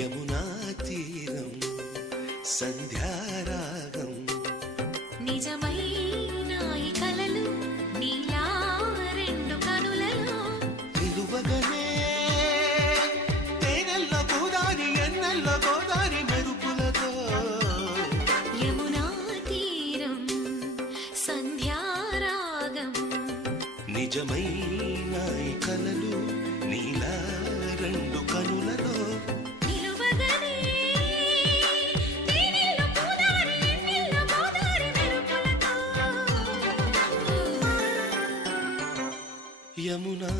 యమునా తీరం సంధ్యారాగం నిజమైన ఈ కలలు నీలా రెండు కనులలో నిలువగనే తేనెల్లో గోదారి ఎన్నెల్లో గోదారి మెరుపులతో యమునా తీరం సంధ్యారాగం నిజమైన ఈ కలలు నీలా రెండు కనులలో యమునా